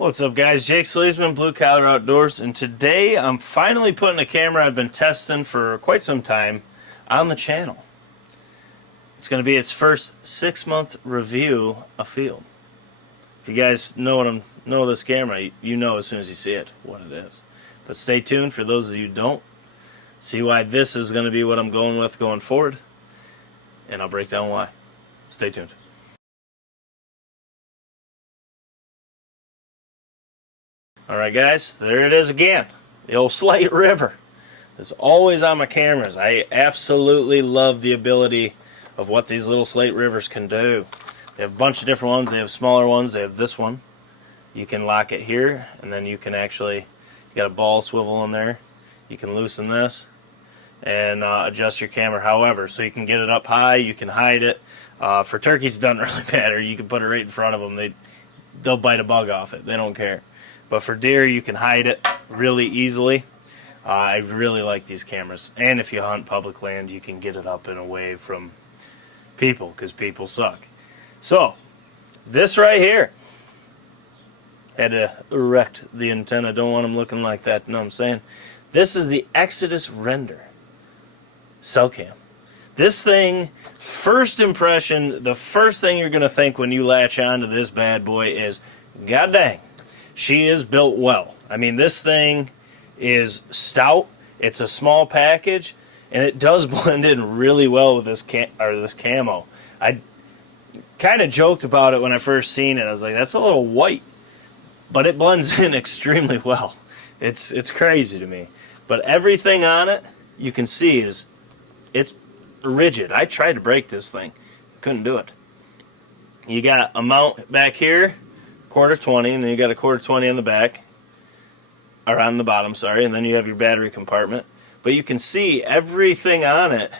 What's up, guys? Jake SLEASMAN, Blue Collar Outdoors, and today I'm finally putting a camera I've been testing for quite some time on the channel. It's going to be its first 6-month review of field. If you guys know this camera, you know as soon as you see it what it is. But stay tuned for those of you who don't. See why this is going to be what I'm going with going forward, and I'll break down why. Stay tuned. Alright guys, there it is again. The old Slate River. It's always on my cameras. I absolutely love the ability of what these little Slate Rivers can do. They have a bunch of different ones. They have smaller ones. They have this one. You can lock it here, and then you can actually, you got a ball swivel in there. You can loosen this and adjust your camera however. So you can get it up high, you can hide it. For turkeys it doesn't really matter. You can put it right in front of them. They'll bite a bug off it. They don't care. But for deer, you can hide it really easily. I really like these cameras. And if you hunt public land, you can get it up and away from people, because people suck. So, this right here. Had to erect the antenna. Don't want them looking like that. You know what I'm saying? This is the Exodus Render cell cam. This thing, first impression, the first thing you're going to think when you latch onto this bad boy is, God dang. She is built well. I mean, this thing is stout. It's a small package, and it does blend in really well with this camo. I kind of joked about it when I first seen it. I was like, that's a little white, but it blends in extremely well. It's crazy to me. But everything on it, you can see it's rigid. I tried to break this thing, couldn't do it. You got a mount back here. 1/4-20, and then you got a 1/4-20 on the back, or on the bottom, sorry, and then you have your battery compartment. But you can see everything on it.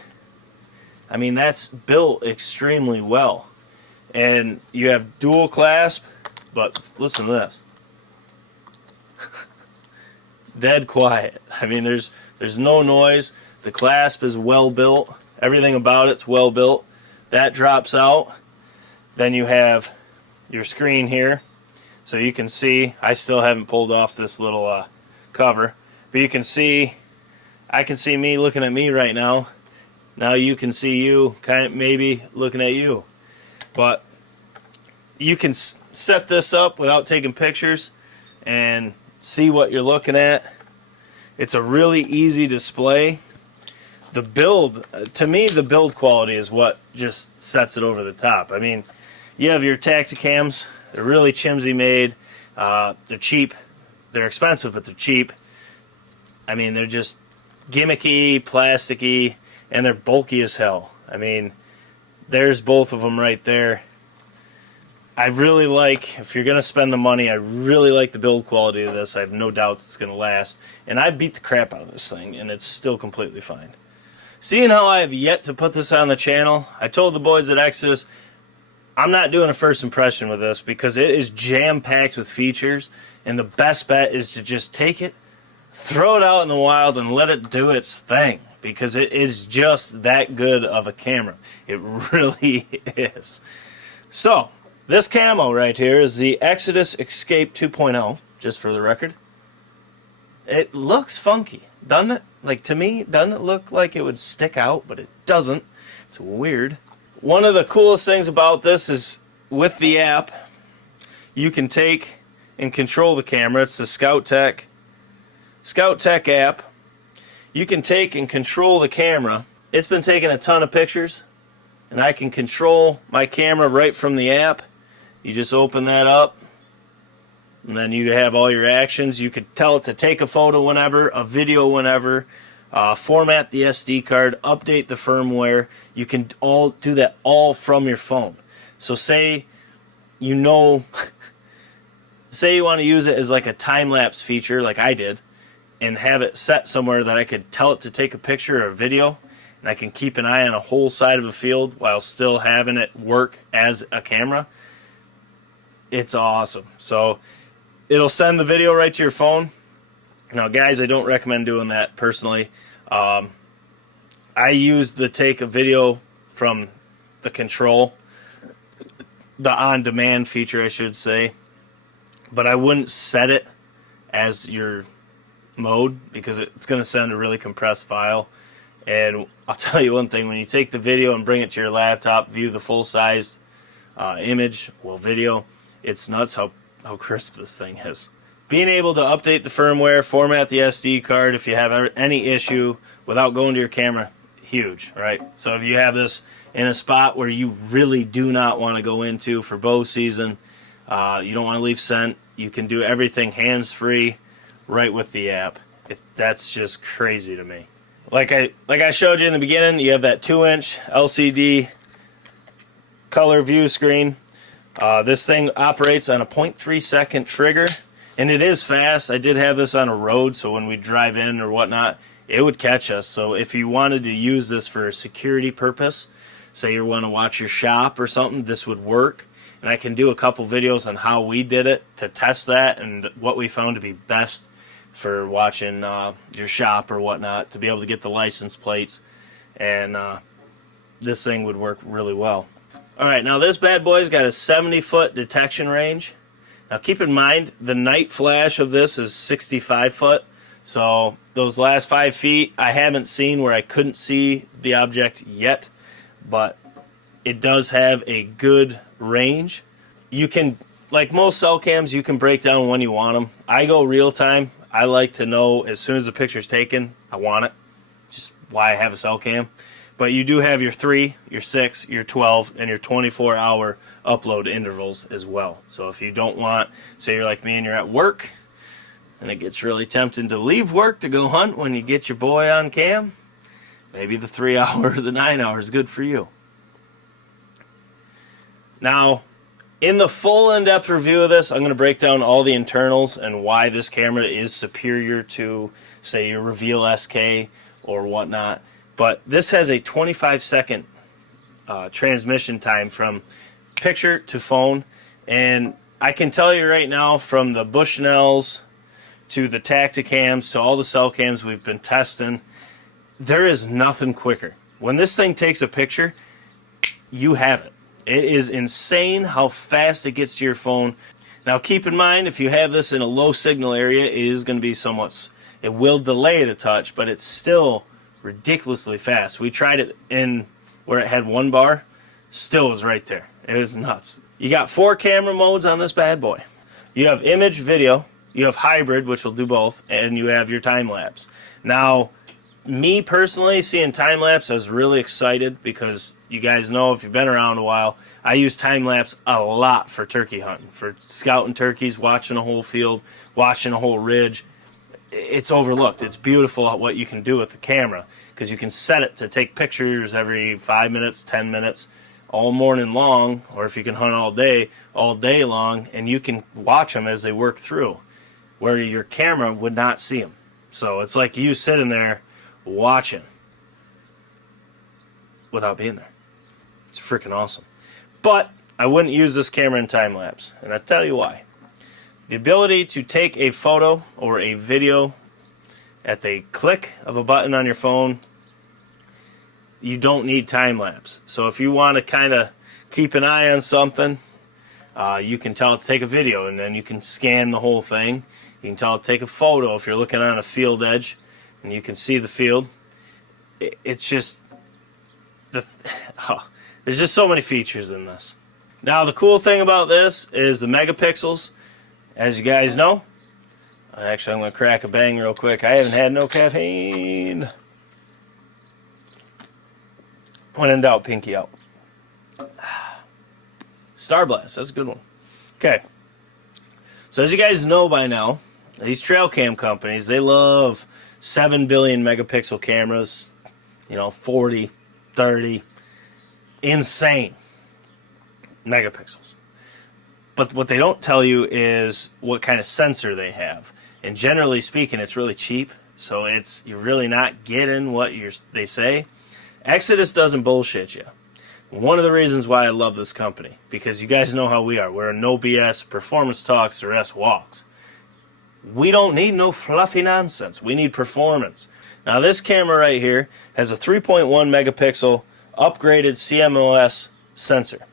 I mean, that's built extremely well. And you have dual clasp, but listen to this. Dead quiet. I mean, there's no noise. The clasp is well built. Everything about it's well built. That drops out. Then you have your screen here. So you can see, I still haven't pulled off this little cover, but you can see, I can see me looking at me right now. Now you can see you, kind of maybe looking at you. But you can set this up without taking pictures and see what you're looking at. It's a really easy display. The build, to me, the build quality is what just sets it over the top. I mean, you have your Taxicams. They're really chimsy made. They're cheap. They're expensive, but they're cheap. I mean, they're just gimmicky, plasticky, and they're bulky as hell. I mean, there's both of them right there. I really like, if you're going to spend the money, I really like the build quality of this. I have no doubts it's going to last. And I beat the crap out of this thing, and it's still completely fine. Seeing how I have yet to put this on the channel, I told the boys at Exodus, I'm not doing a first impression with this because it is jam-packed with features, and the best bet is to just take it, throw it out in the wild, and let it do its thing, because it is just that good of a camera. It really is. So, this camo right here is the Exodus Escape 2.0, just for the record. It looks funky, doesn't it? Like, to me, doesn't it look like it would stick out, but it doesn't. It's weird. One of the coolest things about this is with the app, you can take and control the camera. It's the Scout Tech app. You can take and control the camera. It's been taking a ton of pictures, and I can control my camera right from the app. You just open that up, and then you have all your actions. You could tell it to take a photo whenever, a video whenever. Format the SD card, update the firmware. You can all do that all from your phone. So say you want to use it as like a time-lapse feature like I did, and have it set somewhere that I could tell it to take a picture or a video, and I can keep an eye on a whole side of a field while still having it work as a camera. It's awesome. So it'll send the video right to your phone. Now, guys, I don't recommend doing that personally. I use the take a video from the control, the on-demand feature, I should say. but I wouldn't set it as your mode because it's going to send a really compressed file. And I'll tell you one thing, when you take the video and bring it to your laptop, view the full-sized image, well, video, it's nuts how crisp this thing is. Being able to update the firmware, format the SD card if you have any issue without going to your camera, huge, right? So if you have this in a spot where you really do not want to go into for bow season, you don't want to leave scent, you can do everything hands-free right with the app. That's just crazy to me. Like I showed you in the beginning, you have that 2-inch LCD color view screen. This thing operates on a 0.3 second trigger, and it is fast. I did have this on a road, so when we drive in or whatnot, it would catch us. So if you wanted to use this for a security purpose, say you want to watch your shop or something, this would work. And I can do a couple videos on how we did it to test that and what we found to be best for watching your shop or whatnot, to be able to get the license plates. And this thing would work really well. Alright, now this bad boy's got a 70-foot detection range. Now keep in mind, the night flash of this is 65 foot. So those last 5 feet, I haven't seen where I couldn't see the object yet. But it does have a good range. You can, like most cell cams, you can break down when you want them. I go real time. I like to know as soon as the picture's taken, I want it. Just why I have a cell cam. But you do have your 3, your 6, your 12, and your 24-hour upload intervals as well. So if you don't want, say you're like me and you're at work, and it gets really tempting to leave work to go hunt when you get your boy on cam, maybe the 3-hour or the 9-hour is good for you. Now, in the full in-depth review of this, I'm going to break down all the internals and why this camera is superior to, say, your Reveal SK or whatnot. But this has a 25-second transmission time from picture to phone. And I can tell you right now, from the Bushnells to the Tacticams to all the cell cams we've been testing, there is nothing quicker. When this thing takes a picture, you have it. It is insane how fast it gets to your phone. Now keep in mind, if you have this in a low signal area, it is going to be somewhat, it will delay it a touch, but it's still ridiculously fast. We tried it in where it had 1 bar, still was right there. It was nuts. You got 4 camera modes on this bad boy. You have image, video, you have hybrid, which will do both, and you have your time lapse. Now, me personally, seeing time lapse, I was really excited because you guys know, if you've been around a while, I use time lapse a lot for turkey hunting, for scouting turkeys, watching a whole field, watching a whole ridge. It's overlooked. It's beautiful what you can do with the camera because you can set it to take pictures every 5 minutes, 10 minutes, all morning long, or if you can hunt all day long, and you can watch them as they work through, where your camera would not see them. So it's like you sitting there watching without being there. It's freaking awesome. But I wouldn't use this camera in time lapse, and I'll tell you why. The ability to take a photo or a video at the click of a button on your phone, you don't need time lapse. So if you want to kind of keep an eye on something, you can tell it to take a video, and then you can scan the whole thing. You can tell it to take a photo if you're looking on a field edge, and you can see the field. It's just there's just so many features in this. Now the cool thing about this is the megapixels. As you guys know, actually I'm going to crack a bang real quick. I haven't had no caffeine. When in doubt, pinky out. Star Blast, that's a good one. Okay, so as you guys know by now, these trail cam companies, they love 7 billion megapixel cameras, 40, 30, insane megapixels. But what they don't tell you is what kind of sensor they have. And generally speaking, it's really cheap, so you're really not getting what they say. Exodus doesn't bullshit you. One of the reasons why I love this company, because you guys know how we are. We're a no BS, performance talks, or S walks. We don't need no fluffy nonsense. We need performance. Now this camera right here has a 3.1 megapixel upgraded CMOS sensor.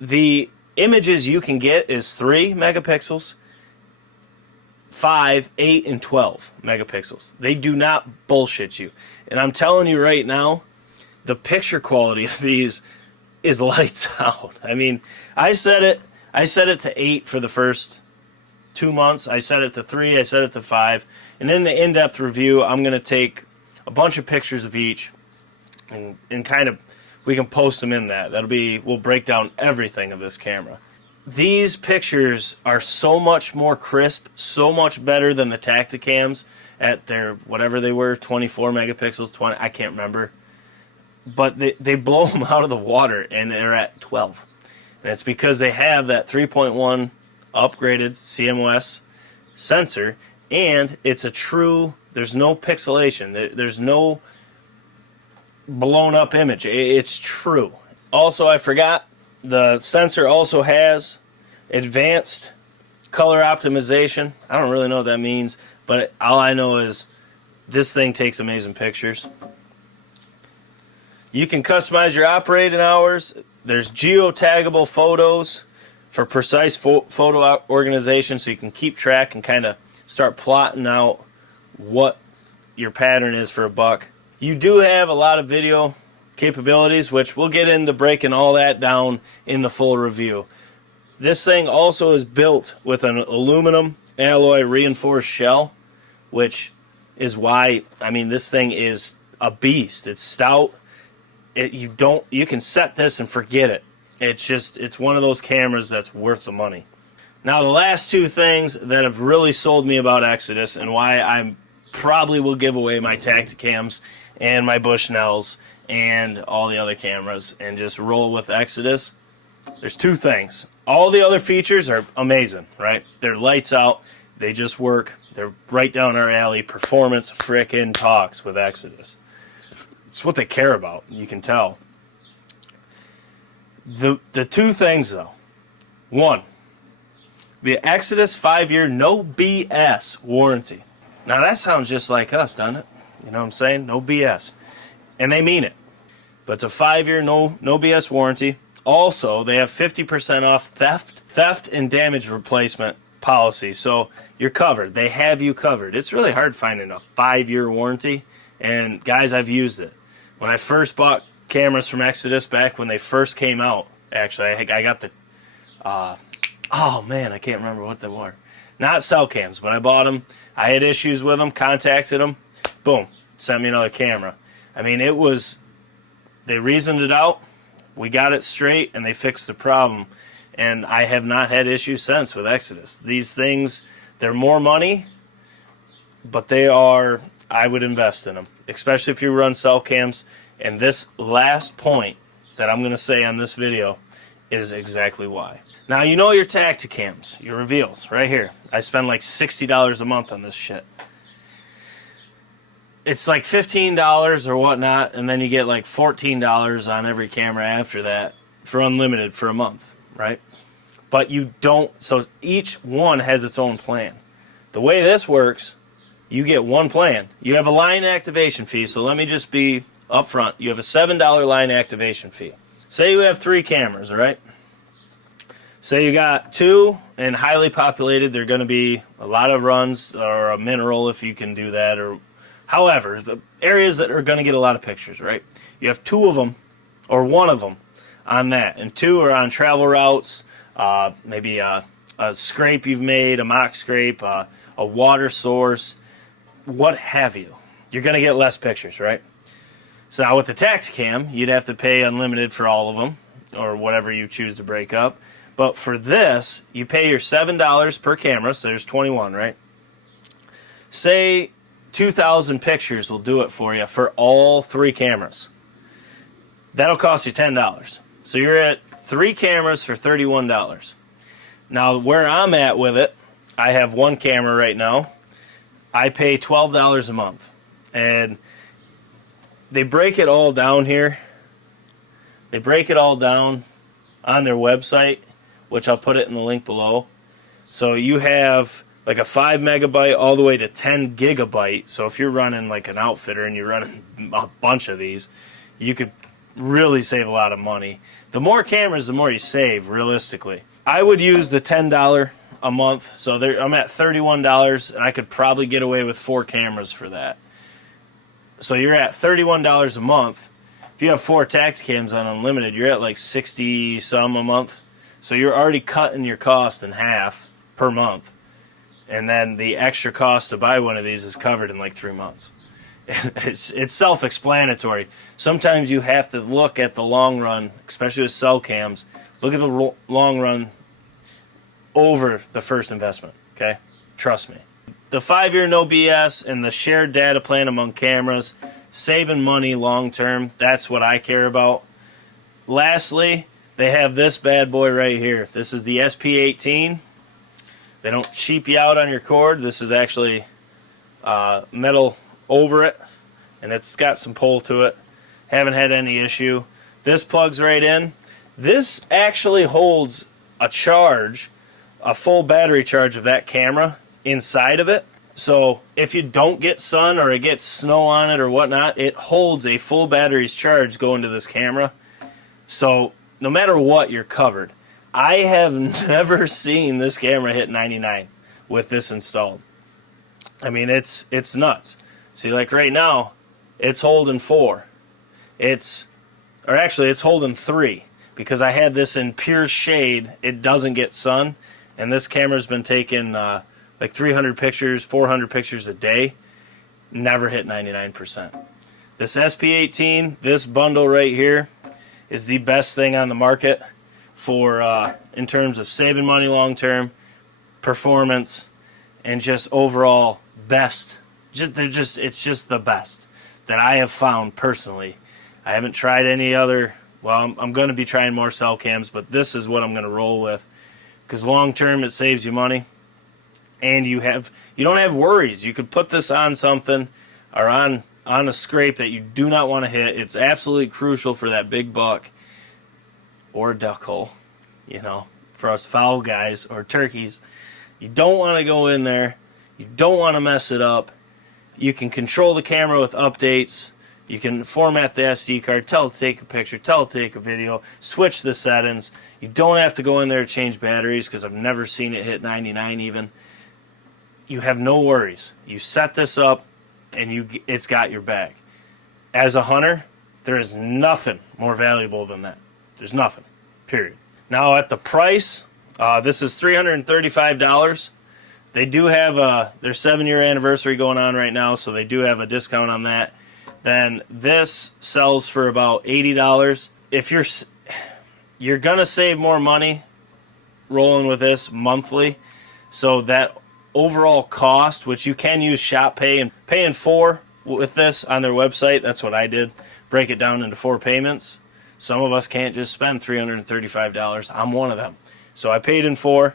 The images you can get is 3 megapixels, 5, 8, and 12 megapixels. They do not bullshit you. And I'm telling you right now, the picture quality of these is lights out. I mean, I set it to 8 for the first 2 months. I set it to 3. I set it to 5. And in the in-depth review, I'm going to take a bunch of pictures of each and kind of, we can post them in that. We'll break down everything of this camera. These pictures are so much more crisp, so much better than the Tacticams at their, whatever they were, 24 megapixels, 20, I can't remember. But they blow them out of the water, and they're at 12. And it's because they have that 3.1 upgraded CMOS sensor, and it's a true, there's no pixelation, there's no blown up image. It's true. Also, I forgot, the sensor also has advanced color optimization. I don't really know what that means, but all I know is this thing takes amazing pictures. You can customize your operating hours. There's geotaggable photos for precise photo organization, so you can keep track and kind of start plotting out what your pattern is for a buck. You do have a lot of video capabilities, which we'll get into breaking all that down in the full review. This thing also is built with an aluminum alloy reinforced shell, which is why, I mean, this thing is a beast. It's stout. You can set this and forget it. It's one of those cameras that's worth the money. Now, the last two things that have really sold me about Exodus, and why I probably will give away my Tacticams and my Bushnells and all the other cameras and just roll with Exodus, there's two things. All the other features are amazing, right? They're lights out. They just work. They're right down our alley. Performance frickin' talks with Exodus. It's what they care about. You can tell. The two things, though. One, the Exodus 5-year no BS warranty. Now, that sounds just like us, doesn't it? You know what I'm saying? No BS. And they mean it. But it's a 5-year no BS warranty. Also, they have 50% off theft and damage replacement policy. So you're covered. They have you covered. It's really hard finding a 5-year warranty. And guys, I've used it. When I first bought cameras from Exodus back when they first came out, actually, I got the, oh man, I can't remember what they were. Not cell cams, but I bought them. I had issues with them, contacted them, boom, sent me another camera. I mean, they reasoned it out, we got it straight, and they fixed the problem. And I have not had issues since with Exodus. These things, they're more money, but I would invest in them, especially if you run cell cams. And this last point that I'm going to say on this video is exactly why. Now, you know your Tacticams, your reveals, right here. I spend like $60 a month on this shit. It's like $15 or whatnot, and then you get like $14 on every camera after that for unlimited for a month, right? But you don't, so each one has its own plan. The way this works, you get one plan. You have a line activation fee, so let me just be upfront. You have a $7 line activation fee. Say you have 3 cameras, all right? Say you got 2 and highly populated. They're going to be a lot of runs or a mineral if you can do that, or however, the areas that are going to get a lot of pictures, right? You have 2 of them or 1 of them on that, and 2 are on travel routes, maybe a scrape you've made, a mock scrape, a water source, what have you. You're going to get less pictures, right? So now with the Tacticam, you'd have to pay unlimited for all of them, or whatever you choose to break up. But for this, you pay your $7 per camera, so there's 21, right? Say 2,000 pictures will do it for you for all 3 cameras. That'll cost you $10. So you're at 3 cameras for $31. Now, where I'm at with it, I have 1 camera right now. I pay $12 a month. And they break it all down here. They break it all down on their website, which I'll put it in the link below. So you have like a 5 megabyte all the way to 10 gigabyte. So if you're running like an outfitter and you're running a bunch of these, you could really save a lot of money. The more cameras, the more you save, realistically. I would use the $10 a month, so I'm at $31, and I could probably get away with 4 cameras for that. So you're at $31 a month. If you have 4 Tacticams on unlimited, you're at like 60 some a month. So you're already cutting your cost in half per month. And then the extra cost to buy one of these is covered in like 3 months. It's self-explanatory. Sometimes you have to look at the long run, especially with cell cams. Look at the long run over the first investment, okay? Trust me. The 5-year no BS and the shared data plan among cameras, saving money long term, that's what I care about. Lastly, they have this bad boy right here. This is the SP18. They don't cheap you out on your cord. This is actually metal over it, and it's got some pull to it. Haven't had any issue. This plugs right in. This actually holds a charge, a full battery charge of that camera inside of it. So if you don't get sun or it gets snow on it or whatnot, it holds a full battery's charge going to this camera. So no matter what, you're covered. I have never seen this camera hit 99 with this installed. I mean, it's nuts. See, like right now, it's holding 4. It's holding 3 because I had this in pure shade. It doesn't get sun, and this camera's been taking like 300 pictures, 400 pictures a day. Never hit 99%. This SP18, this bundle right here, is the best thing on the market for in terms of saving money long term, performance, and just overall best. It's just the best that I have found personally. I haven't tried any other. Well, I'm going to be trying more cell cams, but this is what I'm going to roll with because long term it saves you money, and you don't have worries. You could put this on something or on a scrape that you do not want to hit. It's absolutely crucial for that big buck or duck hole, for us fowl guys or turkeys. You don't want to go in there. You don't want to mess it up. You can control the camera with updates. You can format the SD card, tell it to take a picture, tell it to take a video, switch the settings. You don't have to go in there to change batteries because I've never seen it hit 99 even. You have no worries. You set this up and it's got your back. As a hunter, there is nothing more valuable than that. There's nothing, period. Now at the price, this is $335. They do have their 7-year anniversary going on right now, so they do have a discount on that. Then this sells for about $80. If you're gonna save more money rolling with this monthly, so that overall cost, which you can use shop pay and paying for with this on their website, that's what I did. Break it down into 4 payments. Some of us can't just spend $335. I'm one of them. So I paid in 4.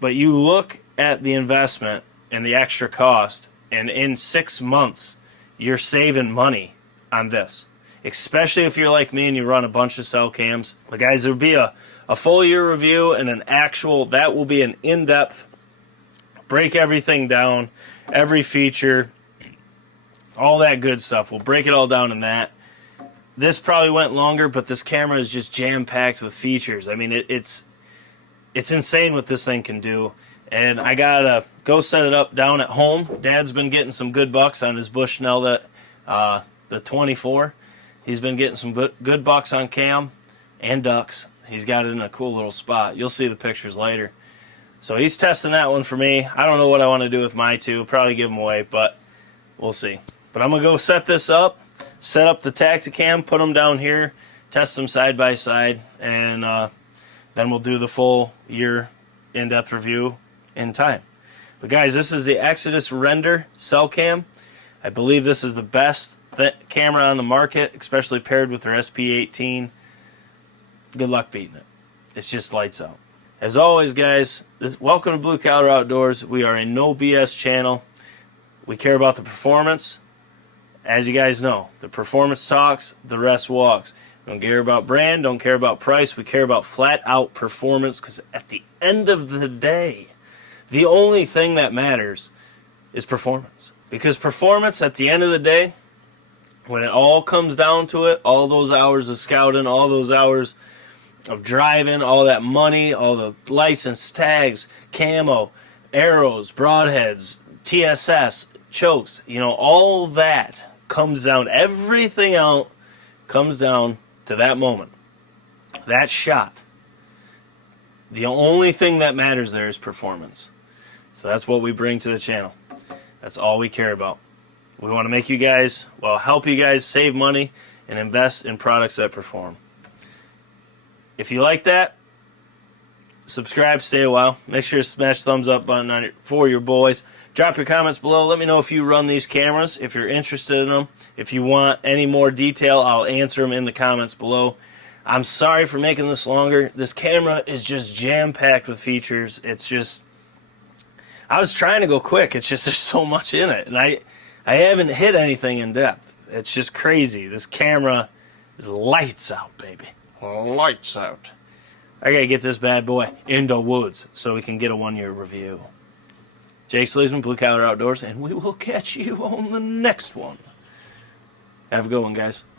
But you look at the investment and the extra cost, and in 6 months, you're saving money on this. Especially if you're like me and you run a bunch of cell cams. But guys, there'll be a full year review and that will be an in-depth, break everything down, every feature, all that good stuff. We'll break it all down in that. This probably went longer, but this camera is just jam-packed with features. I mean, it's insane what this thing can do. And I gotta go set it up down at home. Dad's been getting some good bucks on his Bushnell, the 24. He's been getting some good bucks on cam and ducks. He's got it in a cool little spot. You'll see the pictures later. So he's testing that one for me. I don't know what I want to do with my 2. Probably give them away, but we'll see. But I'm going to go set this up, set up the Tacticam, put them down here, test them side by side, and then we'll do the full year in-depth review in time. But guys, this is the Exodus Render Cell Cam. I believe this is the best camera on the market, especially paired with their SP18. Good luck beating it. It's just lights out. As always, guys, welcome to Blue Collar Outdoors. We are a no BS channel. We care about the performance. As you guys know, the performance talks, the rest walks. We don't care about brand, don't care about price. We care about flat out performance, because at the end of the day, the only thing that matters is performance. Because performance, at the end of the day, When it all comes down to it, all those hours of scouting, all those hours of driving, all that money, all the license tags, camo, arrows, broadheads, TSS, chokes, all that comes down, everything out comes down to that moment, that shot. The only thing that matters there is performance. So that's what we bring to the channel. That's all we care about. We want to make you guys, help you guys save money and invest in products that perform. If you like that, subscribe, stay a while. Make sure to smash the thumbs up button for your boys. Drop your comments below. Let me know if you run these cameras, if you're interested in them. If you want any more detail, I'll answer them in the comments below. I'm sorry for making this longer. This camera is just jam-packed with features. It's just, I was trying to go quick. It's just there's so much in it. And I haven't hit anything in depth. It's just crazy. This camera is lights out, baby. Lights out. I gotta get this bad boy in the woods so we can get a 1-year review. Jake SLEASMAN, Blue Collar Outdoors, and we will catch you on the next one. Have a good one, guys.